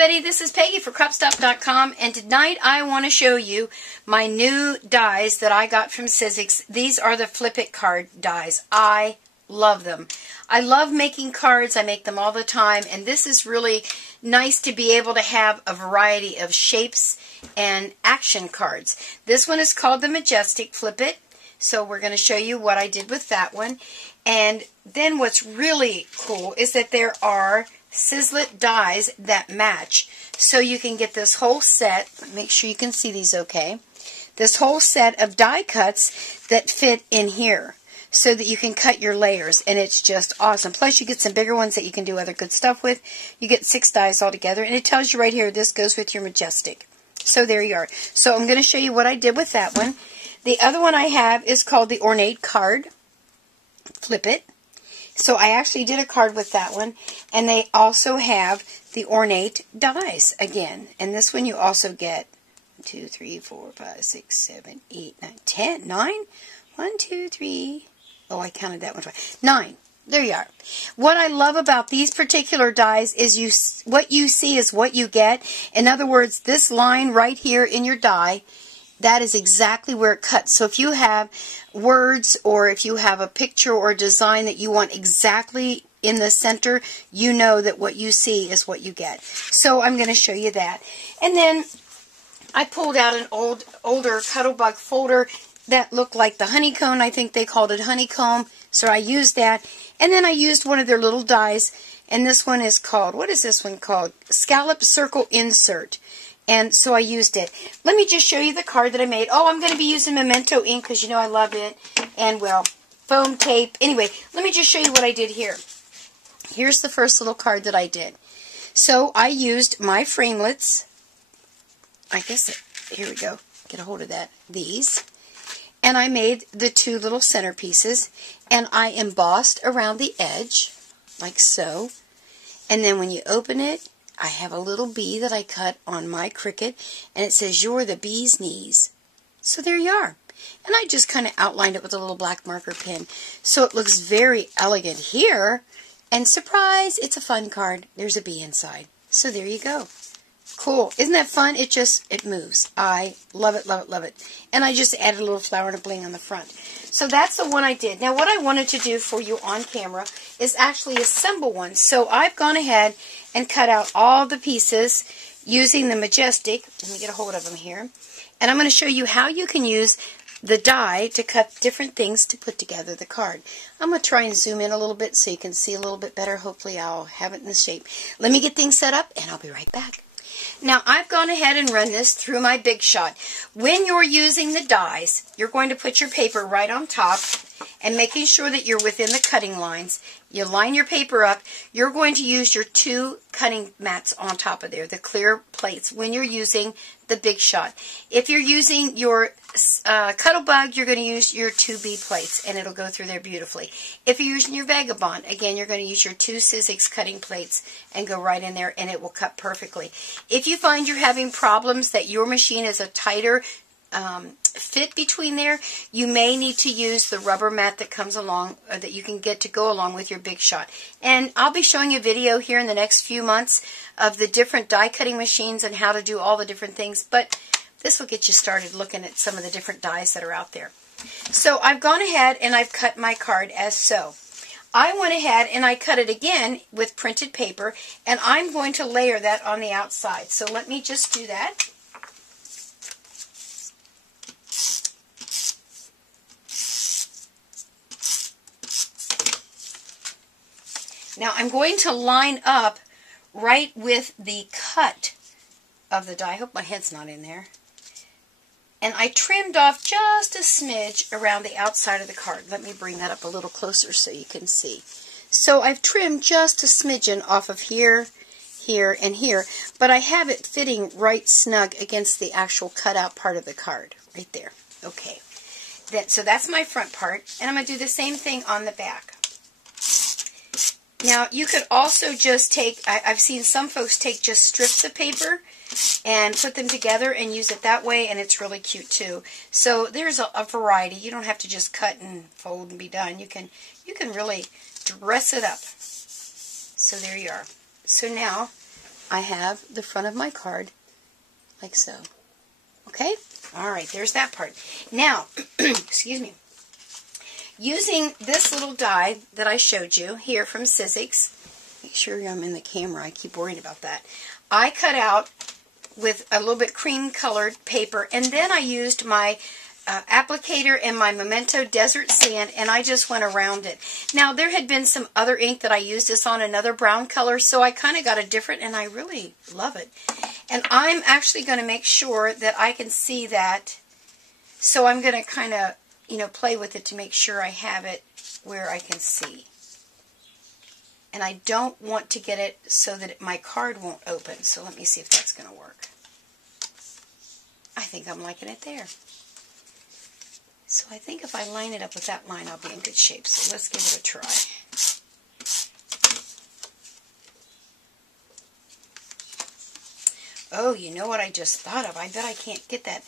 everybody, this is Peggy for CropStop.com, and tonight I want to show you my new dies that I got from Sizzix. These are the Flip It card dies. I love them. I love making cards. I make them all the time, and this is really nice to be able to have a variety of shapes and action cards. This one is called the Majestic Flip It, so we're going to show you what I did with that one. And then what's really cool is that there are Sizzix dies that match. So you can get this whole set, make sure you can see these okay, this whole set of die cuts that fit in here so that you can cut your layers, and it's just awesome. Plus you get some bigger ones that you can do other good stuff with. You get 6 dies altogether, and it tells you right here this goes with your Majestic. So there you are. So I'm going to show you what I did with that one. The other one I have is called the Ornate Card Flip It. So I actually did a card with that one, and they also have the Ornate dies again. And this one you also get 2, 3, 4, 5, 6, 7, 8, 9, 10, 9. 1, 2, 3. Oh, I counted that one twice. 9. There you are. What I love about these particular dies is what you see is what you get. In other words, this line right here in your die, that is exactly where it cuts. So if you have words or if you have a picture or a design that you want exactly in the center, you know that what you see is what you get. So I'm going to show you that. And then I pulled out an older Cuttlebug folder that looked like the honeycomb. I think they called it honeycomb. So I used that. And then I used one of their little dies. And this one is called, what is this one called? Scallop Circle Insert. And so I used it. Let me just show you the card that I made. Oh, I'm going to be using Memento ink because you know I love it. And, well, foam tape. Anyway, let me just show you what I did here. Here's the first little card that I did. So I used my framelits. I guess, here we go. Get a hold of that. These. And I made the 2 little centerpieces. And I embossed around the edge, like so. And then when you open it, I have a little bee that I cut on my Cricut, and it says, "You're the bee's knees." So there you are. And I just kind of outlined it with a little black marker pen. So it looks very elegant here. And surprise, it's a fun card. There's a bee inside. So there you go. Cool. Isn't that fun? It moves. I love it, love it, love it. And I just added a little flower and a bling on the front. So that's the one I did. Now what I wanted to do for you on camera is actually assemble one. So I've gone ahead and cut out all the pieces using the Majestic. Let me get a hold of them here. And I'm going to show you how you can use the die to cut different things to put together the card. I'm going to try and zoom in a little bit so you can see a little bit better. Hopefully I'll have it in the shape. Let me get things set up and I'll be right back. Now, I've gone ahead and run this through my Big Shot. When you're using the dies, you're going to put your paper right on top and making sure that you're within the cutting lines. You line your paper up. You're going to use your 2 cutting mats on top of there, the clear plates, when you're using the Big Shot. If you're using your Cuttlebug, you're going to use your 2B plates, and it'll go through there beautifully. If you're using your Vagabond, again, you're going to use your 2 Sizzix cutting plates and go right in there, and it will cut perfectly. If you find you're having problems that your machine is a tighter fit between there, you may need to use the rubber mat that comes along, that you can get to go along with your Big Shot. And I'll be showing you a video here in the next few months of the different die cutting machines and how to do all the different things, but this will get you started looking at some of the different dies that are out there. So I've gone ahead and I've cut my card as so. I went ahead and I cut it again with printed paper, and I'm going to layer that on the outside. So let me just do that. Now I'm going to line up right with the cut of the die. I hope my head's not in there. And I trimmed off just a smidge around the outside of the card. Let me bring that up a little closer so you can see. So I've trimmed just a smidgen off of here, here, and here, but I have it fitting right snug against the actual cutout part of the card, right there. Okay. So that's my front part, and I'm going to do the same thing on the back. Now, you could also just take, I've seen some folks take just strips of paper and put them together and use it that way, and it's really cute too. So there's a variety. You don't have to just cut and fold and be done. You can really dress it up. So there you are. So now I have the front of my card like so. Okay? Alright, there's that part. Now, excuse me. Using this little die that I showed you here from Sizzix, make sure I'm in the camera, I keep worrying about that. I cut out with a little bit cream colored paper, and then I used my applicator and my Memento Desert Sand, and I just went around it. Now, there had been some other ink that I used this on, another brown color, so I kind of got a different, and I really love it. And I'm actually going to make sure that I can see that, so I'm going to kind of, you know, play with it to make sure I have it where I can see. And I don't want to get it so that my card won't open, so let me see if that's going to work. I think I'm liking it there. So I think if I line it up with that line, I'll be in good shape. So let's give it a try. Oh, you know what I just thought of? I bet I can't get that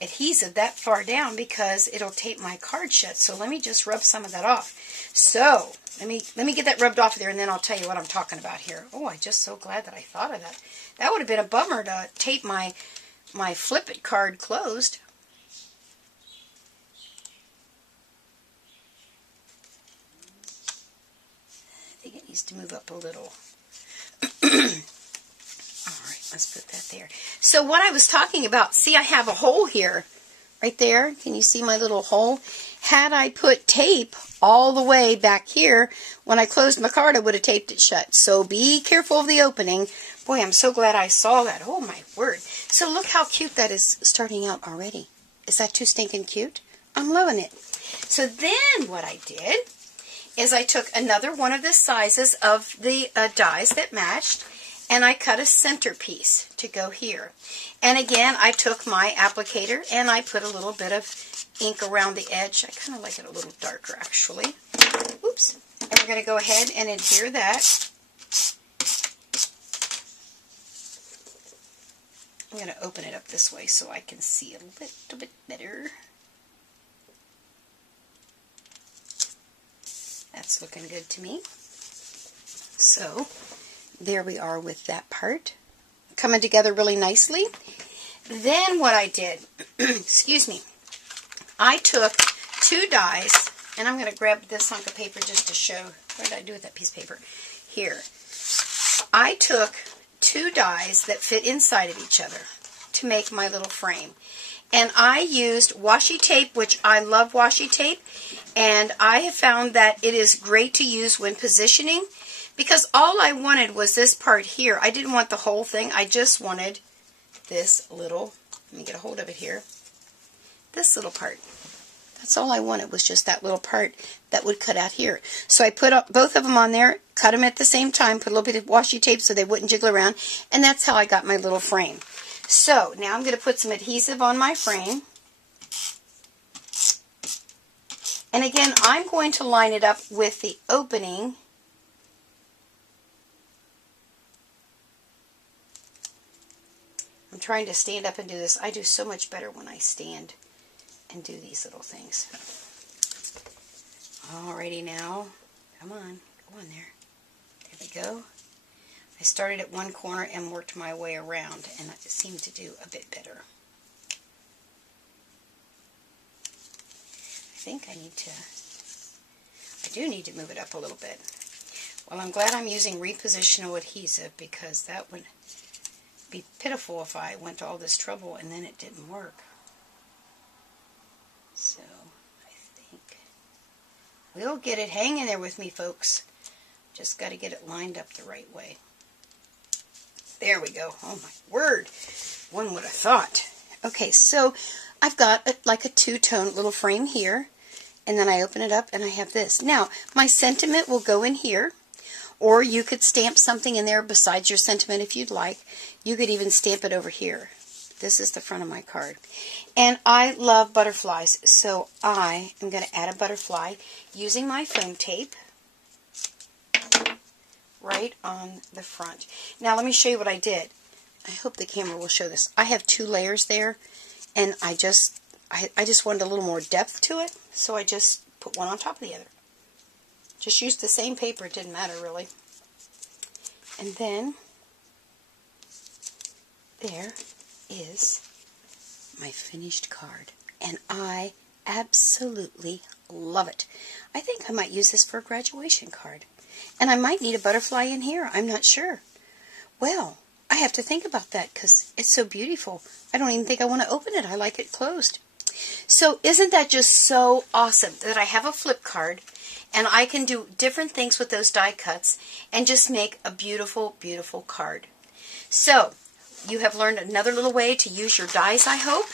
adhesive that far down because it'll tape my card shut. So let me just rub some of that off. So let me get that rubbed off there, and then I'll tell you what I'm talking about here. Oh, I'm just so glad that I thought of that. That would have been a bummer to tape my Flip It card closed. I think it needs to move up a little. Alright, let's put that there. So what I was talking about, see, I have a hole here, right there. Can you see my little hole? Had I put tape all the way back here, when I closed my card, I would have taped it shut. So be careful of the opening. Boy, I'm so glad I saw that. Oh, my word. So look how cute that is starting out already. Is that too stinking cute? I'm loving it. So then what I did is I took another one of the sizes of the dies that matched, and I cut a centerpiece to go here. And again, I took my applicator and I put a little bit of ink around the edge. I kind of like it a little darker, actually. Oops. And we're going to go ahead and adhere that. I'm going to open it up this way so I can see a little bit better. That's looking good to me. So, there we are with that part. Coming together really nicely. Then what I did, excuse me, I took two dies, and I'm going to grab this hunk of paper just to show, what did I do with that piece of paper? Here. I took two dies that fit inside of each other to make my little frame. And I used washi tape, which I love washi tape, and I have found that it is great to use when positioning, because all I wanted was this part here. I didn't want the whole thing. I just wanted this little, let me get a hold of it here, this little part. That's all I wanted, was just that little part that would cut out here. So I put up both of them on there, cut them at the same time, put a little bit of washi tape so they wouldn't jiggle around, and that's how I got my little frame. So now I'm going to put some adhesive on my frame. And again, I'm going to line it up with the opening. I'm trying to stand up and do this. I do so much better when I stand and do these little things. Alrighty now. Come on. Go on there. There we go. I started at one corner and worked my way around, and it seemed to do a bit better. I think I do need to move it up a little bit. Well, I'm glad I'm using repositional adhesive, because that would be pitiful if I went to all this trouble and then it didn't work. So, I think we'll get it. Hanging there with me, folks. Just got to get it lined up the right way. There we go. Oh my word. One would have thought. Okay, so I've got like a two-tone little frame here, and then I open it up and I have this. Now, my sentiment will go in here, or you could stamp something in there besides your sentiment if you'd like. You could even stamp it over here. This is the front of my card. And I love butterflies, so I am going to add a butterfly using my foam tape right on the front. Now let me show you what I did. I hope the camera will show this. I have two layers there, and I just wanted a little more depth to it, so I just put one on top of the other. Just used the same paper, it didn't matter really. And then there is my finished card. And I absolutely love it. I think I might use this for a graduation card. And I might need a butterfly in here. I'm not sure. Well, I have to think about that because it's so beautiful. I don't even think I want to open it. I like it closed. So isn't that just so awesome that I have a flip card and I can do different things with those die cuts and just make a beautiful, beautiful card. So you have learned another little way to use your dies, I hope,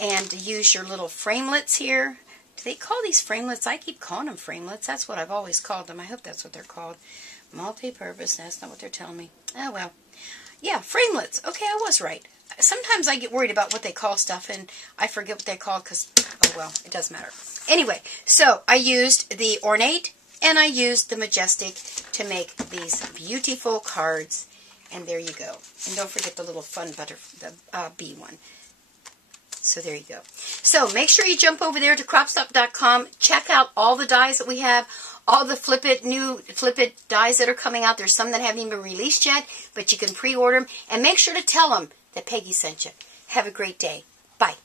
and to use your little framelits here. Do they call these framelits? I keep calling them framelits. That's what I've always called them. I hope that's what they're called. Multi-purpose. That's not what they're telling me. Oh, well. Yeah, framelits. Okay, I was right. Sometimes I get worried about what they call stuff, and I forget what they're called because, oh, well, it doesn't matter. Anyway, so I used the ornate and I used the majestic to make these beautiful cards. And there you go. And don't forget the little fun bee one. So there you go. So make sure you jump over there to CropStop.com. Check out all the dies that we have. All the new Flip It dies that are coming out. There's some that haven't even been released yet, but you can pre-order them. And make sure to tell them that Peggy sent you. Have a great day. Bye.